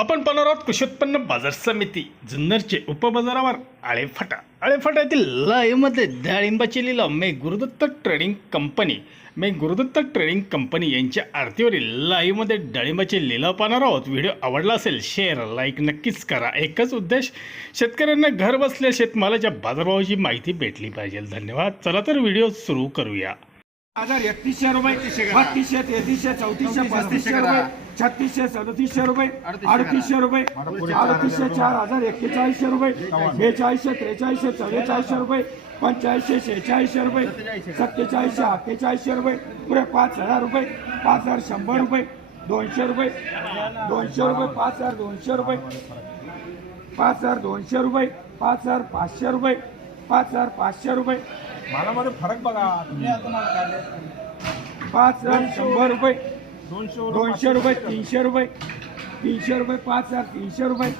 आपण पाहणार आहोत कृषी उत्पन्न बाजार समिती जुन्नरचे उपबाजारावर आळेफाट्यातील लाईव्हमध्ये डाळिंबाची लिलाव मे गुरुदत्त ट्रेडिंग कंपनी यांच्या आरतीवरील लाईव्हमध्ये डाळिंबाचे लिलाव पाहणार आहोत. व्हिडिओ आवडला असेल शेअर लाईक नक्कीच करा. एकच उद्देश, शेतकऱ्यांना घर बसल्या शेतमालाच्या बाजारभावाची माहिती भेटली पाहिजे. धन्यवाद. चला तर व्हिडिओ सुरू करूया. 3100 रुपये, 3200, 3300, 3400, 3500 रुपये, 3600, 3700 रुपये, 3800 रुपये, 3800, 4000, 4100 रुपये, 4200, 4300, 4400 रुपये, 4500, 4600 रुपये, 4700, 4800 रुपये, पुरे 5000 रुपये, 5100 रुपये, 200 रुपये, 200 रुपये, 5200 रुपये, 5200 रुपये, 5500 रुपये, 5500 रुपये. मला मध्ये फरक बघा. तुम्ही आता मला काढले 5100 रुपये, 200 रुपये, 300 रुपये, 300 रुपये, 5300 रुपये,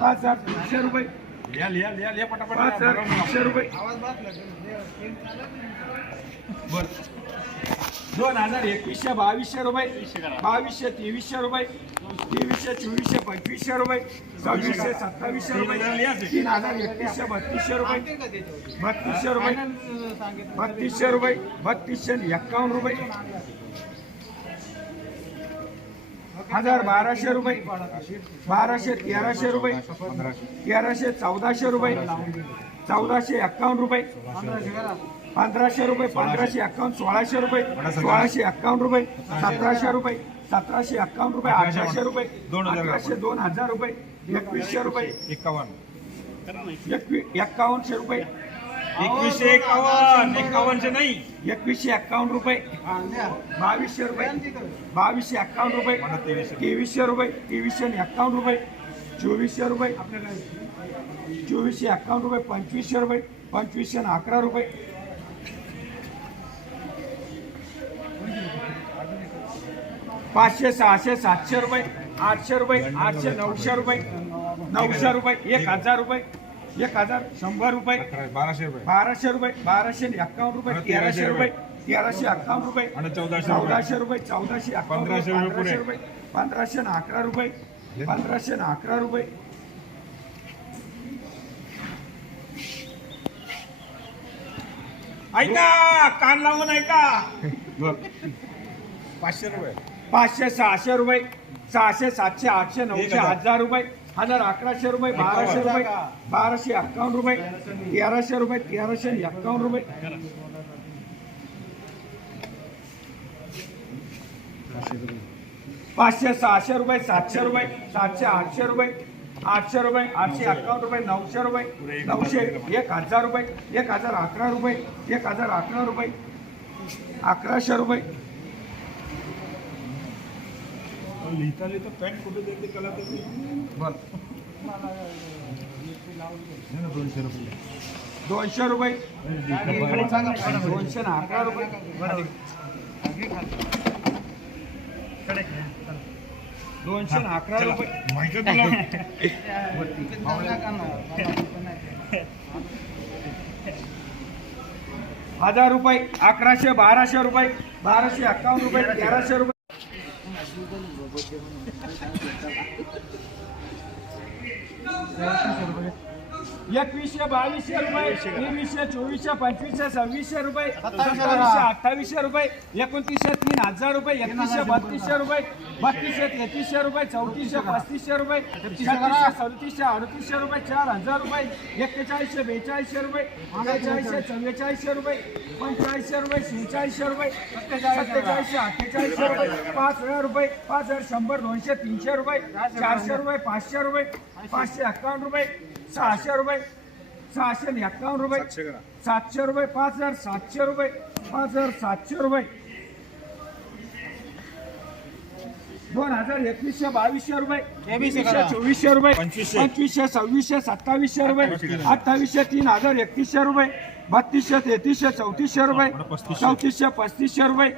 5300 रुपये, लिया लिया लिया लिया पटापट. 5300 रुपये, 2021, 2200 रुपये, 2200, 2300 रुपये, 2300, 2400, 2500 रुपये, 2600, 2700 रुपये, 3021, 3200 रुपये, 3200 रुपये, 3200 रुपये, 3251 रुपये, 1200 रुपये, 1200, 1300 रुपये, 1300, 1400 रुपये, 1451 रुपये, 1500 रुपये, 1551, 1600 रुपये, 1651 रुपये, 1700 रुपये, 1751 रुपये, 1800 रुपये, 1800, 2000 रुपये, 2100 रुपये, 51 5100 रुपये, 2151 नाही 2151 रुपये, 2200 रुपये, 2251 रुपये, 2300 रुपये, 2351 रुपये, 2400 रुपये, 2451 रुपये, 2500 रुपये, 2511 रुपये, 500, 600, 700 रुपये, 800 रुपये, 800, 900 रुपये, 900 रुपये, 1000 रुपये, 1000, 100 रुपये, 1200 रुपये, 1200 रुपये, 1251 रुपये, 1300 रुपये, 1351 रुपये, आणि 1400 रुपये, 1451 1500 रुपये, 1500 रुपये, 1511 रुपये, 1511 रुपये, ऐका कान लावून ऐका. 500 रुपये, 500, 600 रुपये, 600, 700, 800, 900, 1000 रुपये, 1100 रुपये, 1200 रुपये, 1251 रुपये, 1300 रुपये, 1351 रुपये, 500, 600 रुपये, 700 रुपये, 700, 800 रुपये, 800 रुपये, 851 रुपये, 900 रुपये, 900, 1000 रुपये, 1011 रुपये, 1011 रुपये, 1100 रुपये, लिहिता लिहिता पॅन्ट कुठे देते कला त्याची. बरं 200 रुपये, 200 रुपये, 211 रुपये, 211 रुपये, माहिती आहे तुला. 1000 रुपये, 1100, 1200 रुपये, 1251 रुपये, 1300 रुपये, 2100, 2200 रुपये, 2300, 2400, 2500, 2600 रुपये, 2700, 2800 रुपये, 2900, 3000 रुपये, 3100, 3200 रुपये, 3200, 3300 रुपये, 3400, 3500 रुपये, 3600, 3700, 3800 रुपये, 4000 रुपये, 4100, 4200 रुपये, 4300, 4400 रुपये, 4500 रुपये, 4600 रुपये, 4700, 4800 रुपये, 5000 रुपये, 5000, 100, 200, 300 रुपये, 400 रुपये, 500 रुपये, 551 रुपये, 600 रुपये, 651 रुपये, 700 रुपये, 5700 रुपये, 5700 रुपये, 2100, 2200 रुपये, 2400 रुपये, 2500, 2600, 2700 रुपये, 2800, 3000, 3100 रुपये, 3200, 3300, 3400 रुपये, 3400, 3500 रुपये,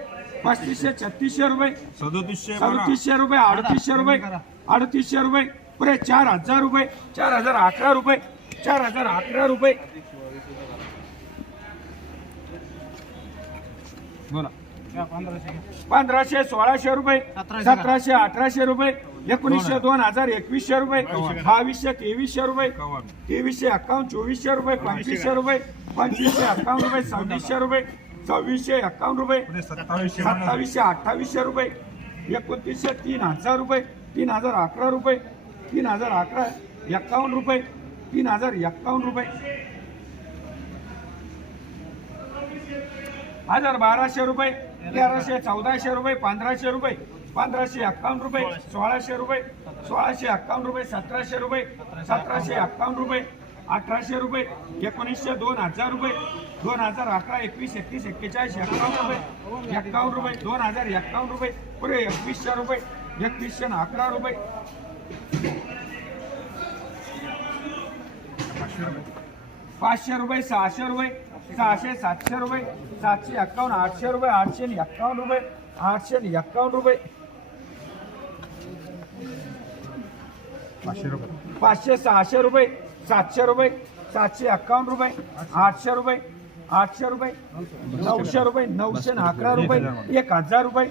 3500, 3600 रुपये, 3700 रुपये, 3800 रुपये, 3800 रुपये, पुरे 4000 रुपये, 4011 रुपये, 4011 रुपये. बोला 1500 1600 रुपये 1700 1800 रुपये 1900 2000 2100 रुपये 2200 2300 रुपये 2300 51 2400 रुपये 2500 रुपये 2500 51 रुपये 2600 रुपये 2600 51 रुपये 2700 2800 रुपये 2900 3000 रुपये 3011 रुपये 3011 51 रुपये 3051 रुपये 1200 रुपये 1300 1400 रुपये 1500 रुपये 1551 रुपये 1600 रुपये 1651 रुपये 1700 रुपये 1751 रुपये 1800 रुपये 1900 2000 रुपये 2011 21 31 41 51 रुपये 51 रुपये 2051 रुपये पुरे 2100 रुपये 2100 11 रुपये 500 रुपये 600 रुपये 600 700 रुपये 751 800 रुपये 851 रुपये 851 रुपये 500 600 रुपये 700 रुपये 751 रुपये 800 रुपये 800 रुपये 900 रुपये 911 रुपये 1000 रुपये